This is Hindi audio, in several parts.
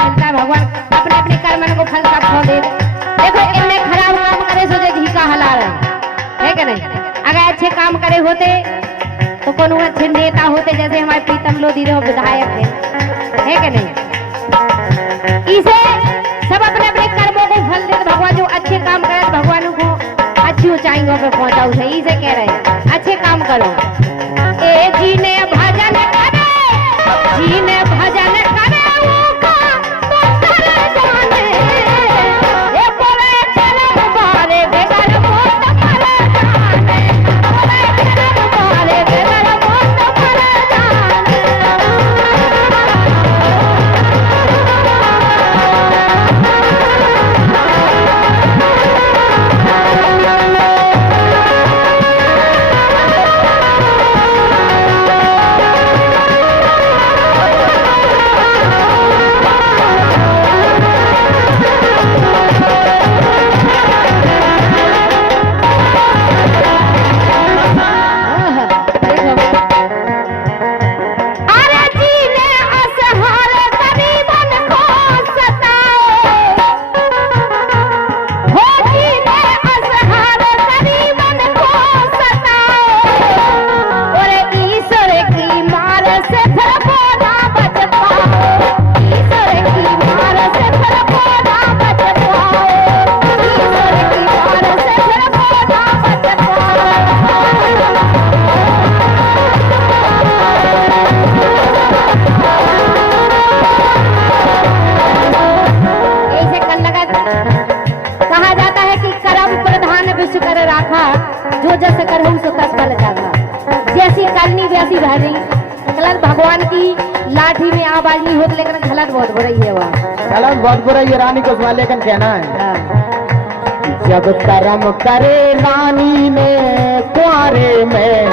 मिलता है। भगवान अपने अपने कर्म को फल सबको दे। देखो इनने खराब काम करे सोचे घी का हलाल है कि नहीं? अगर अच्छे काम करे होते तो कौन अच्छे नेता होते, जैसे हमारे प्रीतम लोधी रहो विधायक थे, है कि नहीं? इसे सब अपने अपने कर्मों को फल दे। भगवान जो अच्छे काम करे भगवान को अच्छी ऊंचाइयों पे पहुंचाओ। सही से कह रहे हैं, अच्छे काम करो। ए जीने भजन करे, जीने भजन करे जो जस करहु सो तस फल जाता। जैसी करनी वैसी भरनी। गलत भगवान की लाठी में आवाज नहीं होती, लेकिन गलत बहुत बुराई है। वह गलत बहुत बुराई है रानी को सवाल, लेकिन कहना है जब कर्म करे रानी ने कुआरे में।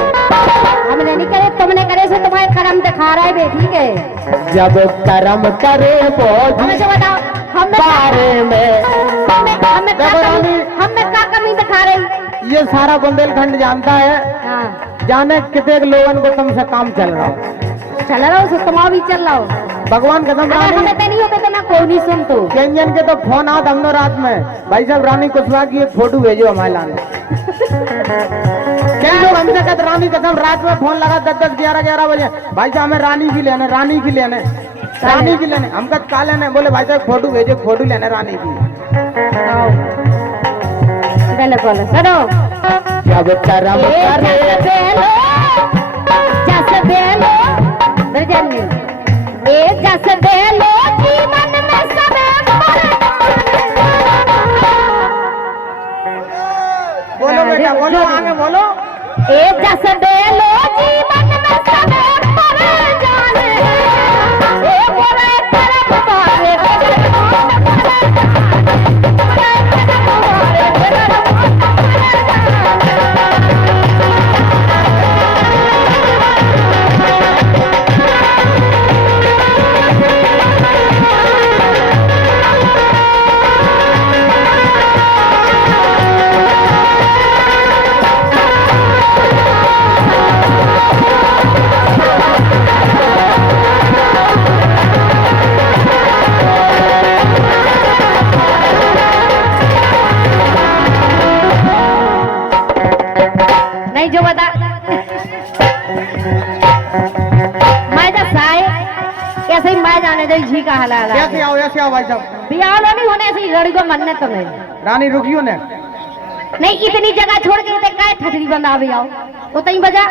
हमने नहीं करे, तुमने करे से तुम्हारे कर्म दिखा रहा है बेटी के। जब कर्म करे बहुत हमें जो बताओ, बारे में हमें क्या कमी दिखा रही? ये सारा बुंदेलखंड जानता है। हाँ। जाने कितने लोगों को तुमसे काम चल रहा हो सो तुम भी चल रहा हो। भगवान कसम रानी हमें तो नहीं होते तो मैं कोई नहीं सुन। तो व्यंजन के तो फोन आते हमने रात में, भाई साहब रानी कुशवाहा की एक फोटो भेजो हमारे लाने। क्या लोग हमसे कहते रानी कसम रात में फोन लगा 10-10, 11-11 बजे, भाई साहब हमें रानी की लेने, रानी की लेने, रानी की लेने। हम कहा लेने, बोले भाई साहब फोटो भेजो, फोटो लेने रानी की। सुनो जब कर्म करे जस बेलो जस बेलो जीवन में सब बोलो बेटा बोलो, आगे बोलो। एक जस बेलो जीवन में सब जाने जो बता मैं जब साए कैसे ही मैं जाने दे झी का हलाल ऐसे आओ भाई साहब। बियाह नहीं होने से लड़ी को मनने तुम्हें रानी रुकियो ने नहीं, इतनी जगह छोड़ के उते काय ठठरी बनावे आओ तो तई बजा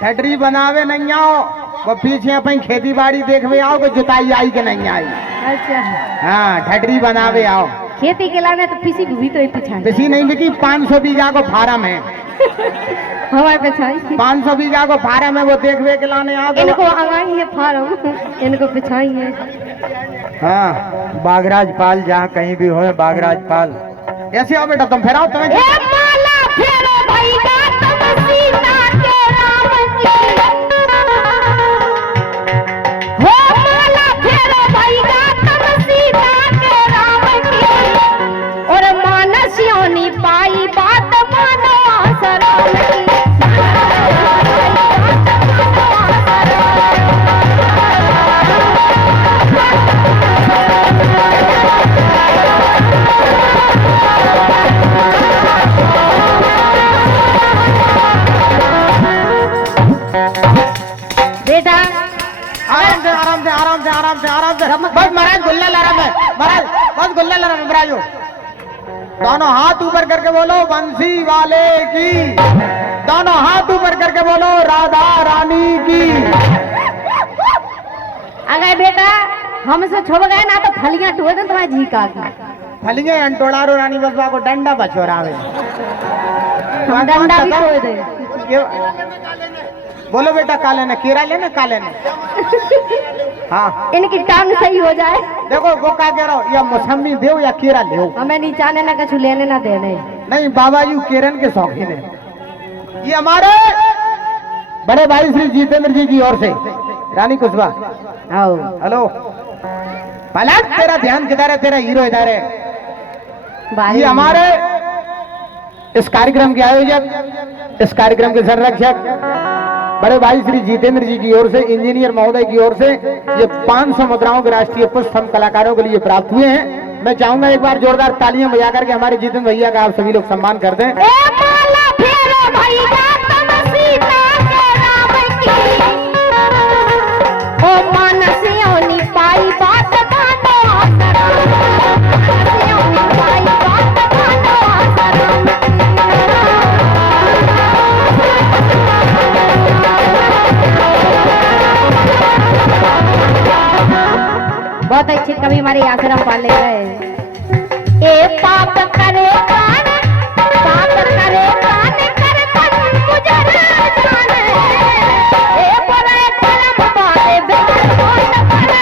ठठरी बनावे नहीं आओ, वो पीछे अपन खेती बाड़ी देखवे आओ कि जुताई आई के नहीं आई। अच्छा हाँ ठठरी बनावे आओ। खेती के लाने तो पीसी भी तो पीछा पीसी नहीं बिकी, 500 बीघा को फार्म है हमारे पिछाई 500 बीघा को फार्म है, वो देखवे के लाने आओ। इनको आगाही है फार्म, इनको पिछाई है। हाँ बागराज पाल, जहाँ कहीं भी हो बागराज पाल। ऐसे आओ बेटा तुम, फिर आओ तुम्हें पाई बात मानो वाला ना घबराइयो। दोनों हाथ ऊपर करके बोलो बंसी वाले की। दोनों हाथ ऊपर करके बोलो राधा रानी की। अगर बेटा हमसे छुप गए ना तो फलियां टूट दे तुम्हारी झीका की। फलिए अंटोड़ारो रानी बसवा को डंडा बचोरावे। हम डंडा भी तोड़ दे। बोलो बेटा काले ने केरा लेने काले ने। हाँ इनकी टांग सही हो जाए। देखो वो क्या कह रहा हूँ, या मौसमी दे या केरा ले। हमें नीचाने ना कुछ लेने ना देने। नहीं बाबा जी केरन के शौकीन है। ये हमारे बड़े भाई श्री जितेंद्र जी की ओर से रानी कुशवाहा। आओ हेलो पलट, तेरा ध्यान किधर है, तेरा हीरो इधर है। बारी ये हमारे इस कार्यक्रम के आयोजक, इस कार्यक्रम के संरक्षक बड़े भाई श्री जितेंद्र जी की ओर से, इंजीनियर महोदय की ओर से ये 500 मुद्राओं के राष्ट्रीय पुष्प हम कलाकारों के लिए प्राप्त हुए हैं। मैं चाहूंगा एक बार जोरदार तालियां बजा करके हमारे जितेंद्र भैया का आप सभी लोग सम्मान कर दें। बहुत अच्छे कवि हमारे आश्रम वाले गए। ए पाप करे कान, पाप करे कान कर तन गुजर जाने। ए बोले कलम बारे बेगर मोट पर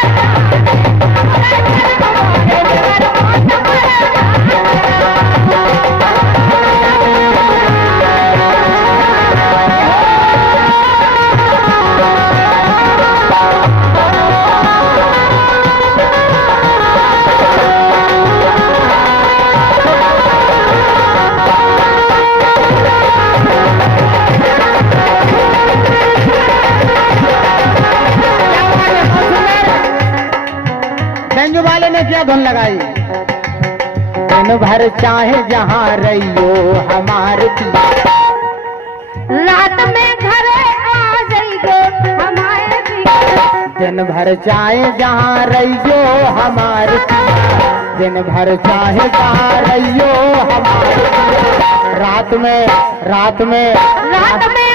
वाले ने क्या धुन लगाई। दिन भर चाहे जहाँ रहियो हमारे रात में घरे आ जाइए हमारे भी। दिन भर चाहे जहाँ रहियो हमारे, दिन भर चाहे जहाँ रहियो हमारे। रात में रात में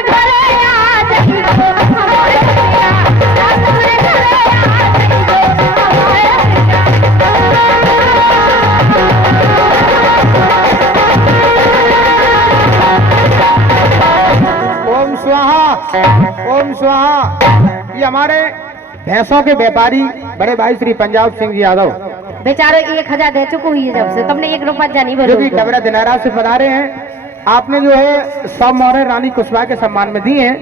घरे आ जाइए हमारे पिया। रात में घरे आ जाइए हमारे। ओम स्वाहा, ओम स्वाहा। ये हमारे भैंसों के व्यापारी बड़े भाई श्री पंजाब सिंह जी यादव, बेचारे 1000 दे चुके हुई है जब से, तुमने 1 रुपया जानी जो कि डबरा दिनारा से पधारे हैं। आपने जो है 100 मोहरें रानी कुशवाहा के सम्मान में दी हैं।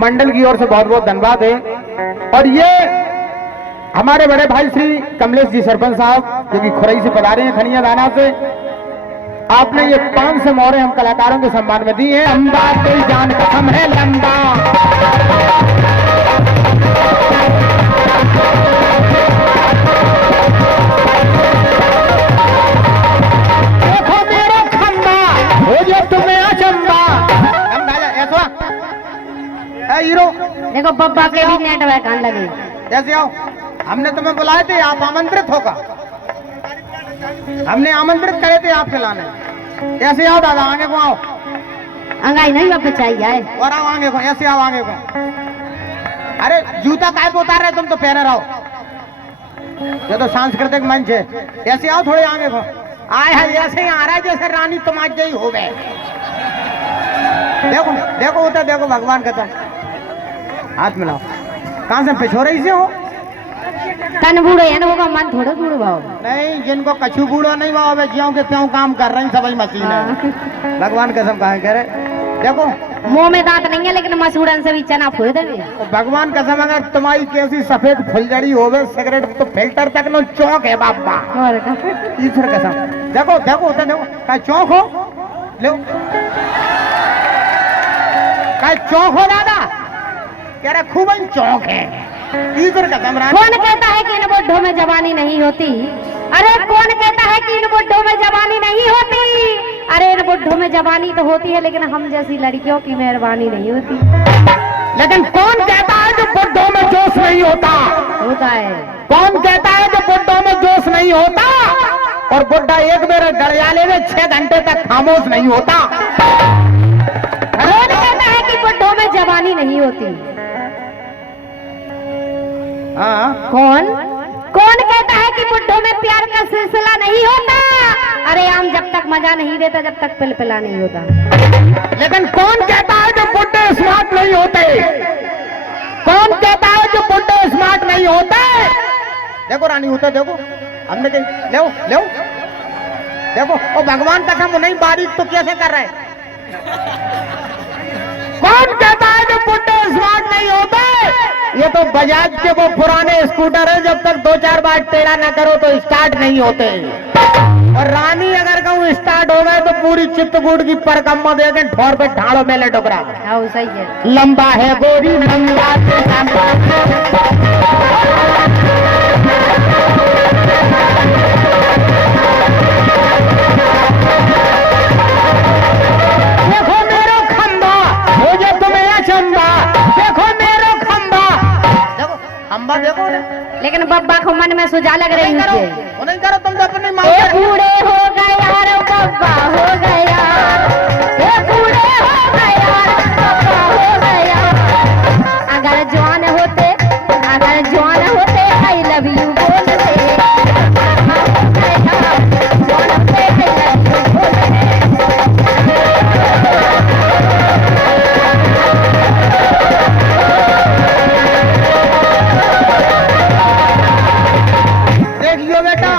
मंडल की ओर से बहुत बहुत धन्यवाद है। और ये हमारे बड़े भाई श्री कमलेश जी सरपंच साहब जो कि खुरई से पधारे हैं, खनिया दाना से। आपने ये 500 मोहरें हम कलाकारों के सम्मान में दी हैं। लंबा तेरी जान कसम है लंबा। देखो मेरा खंबा हो जो तुम्हें अचंबा। हीरो देखो बब्बा के भी नेटवर्क आने लगे। जैसे आओ, हमने तुम्हें बुलाए थे, आप आमंत्रित होगा। हमने आमंत्रित करे थे आपके लाने। ऐसे आओ दादा, आगे को आओ। अंगाई नहीं वापस चाहिए और आओ आगे को, ऐसे आओ आगे को। अरे जूता काय पे उतार रहे तुम, तो पहने रहो, ये तो सांस्कृतिक मंच है। ऐसे आओ थोड़े आगे को। आए है ऐसे ही आ रहा है जैसे रानी तुम आज ही हो गए। देखो देखो उधर देखो, भगवान का तुम हाथ मिलाओ। कहाँ से पिछोरे से हो? तन बूढ़ो है ना, वो मन थोड़ा बूढ़ो भाव नहीं, जिनको कछु बूढ़ो नहीं भाव, ज्यों के त्यों काम कर रहे हैं, सभी मशीन है। भगवान कसम कहा करे। देखो मुंह में दांत नहीं है लेकिन मसूड़न से भी चना फूल देवे। भगवान कसम, अगर तुम्हारी कैसी सफेद फुलझड़ी होवे, सिगरेट तो फिल्टर तक नो चौक है बाबा। और का ईश्वर कसम। देखो देखो उधर देखो, का चौक हो लो, का चौक हो दादा, कह रहा खूब चौक है। ईश्वर कसम। कौन कहता है कि इन बुड्ढों में जवानी नहीं होती? अरे कौन कहता है कि इन बुड्ढों में जवानी नहीं होती? अरे इन बुड्ढों में जवानी तो होती है, लेकिन हम जैसी लड़कियों की मेहरबानी नहीं होती। लेकिन कौन कहता है जो बुड्ढों में जोश नहीं होता? होता है। कौन कहता है जो बुड्ढों में जोश नहीं नहीं होता और बुढ़ा एक बेर गड़ियाले में 6 घंटे तक खामोश नहीं होता। कौन कहता है कि बुढ़ों में जवानी नहीं होती? हाँ, कौन कौन कहता है कि बुढ़ों में प्यार का सिलसिला नहीं होता? अरे आम जब तक मजा नहीं देता जब तक पिलपिला नहीं होता। लेकिन कौन कहता है जो बुढ़े स्मार्ट नहीं होते? कौन कहता है जो बुढ़े स्मार्ट नहीं होते? देखो रानी होते, देखो हमने कही ले ले देखो, ओ भगवान कसम नहीं बारिश तो कैसे कर रहे हैं? कौन कहता है जो बुढ़े स्मार्ट नहीं होते? ये तो बजाज के वो पुराने स्कूटर है, जब तक 2-4 बार टेढ़ा ना करो तो स्टार्ट नहीं होते। और रानी अगर कहूँ स्टार्ट हो गए तो पूरी चित्रकूट की परकम्मा दे के ठोर पे ढाड़ो में ले डोकरा। हाँ सही है। लंबा है गोरी लंबा देखो मेरो खंबा हो जो तुम्हें अचंबा, देखो मेरो खंबा, देखो खंबा देखो ना। लेकिन बब्बा को मन में सुझा लग रही है। वो नहीं करो तुम तो अपनी माँ ए बूढ़े हो गया रे बब्बा हो गया, ए बूढ़े हो गया रे बब्बा हो गया। अगर जवान होते आई लव यू बोलते, जवान होते आई लव यू बोलते। देखियो बेटा,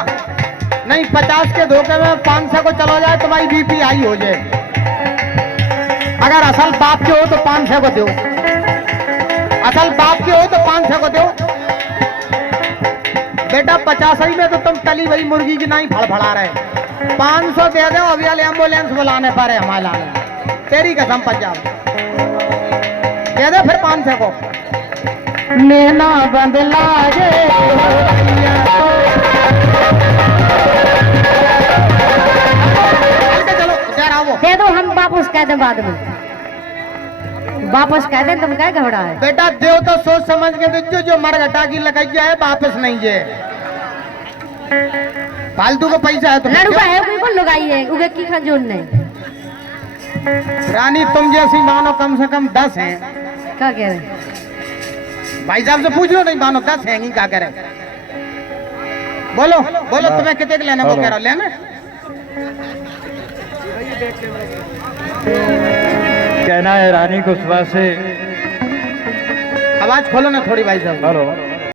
नहीं 50 के धोखे में 500 को चला जाए तुम्हारी बीपी हाई हो जाए। अगर असल बाप के हो तो 500 को दो, असल बाप के हो तो 500 को दो। बेटा 85 में तो तुम तली वही मुर्गी की नहीं फड़फड़ा रहे। 500 दे दो, अभी वाले एम्बुलेंस बुलाने पर है हमारे लाने। तेरी कसम पंजाब दे दो फिर 500 को। मेना बंदला जे दे दो, हम वापस कह दें बाद में, वापस कह दें। तुम क्या घबरा है? बेटा देव तो सोच समझ के दीजिए, जो मरघटा की लगाई है वापस नहीं है। फालतू का पैसा है तो लड़ुआ है कोई को लगाई है उगे की खजूर ने। रानी तुम जैसी मानो कम से कम 10 हैं। क्या कह रहे? भाई साहब से पूछ लो, नहीं मानो 10 हैं क्या कह रहे? बोलो बोलो तुम्हें कितने के लेना? वो कह रहा लेना। कहना है रानी कुशवाहा से। आवाज खोलो ना थोड़ी भाई साहब। हेलो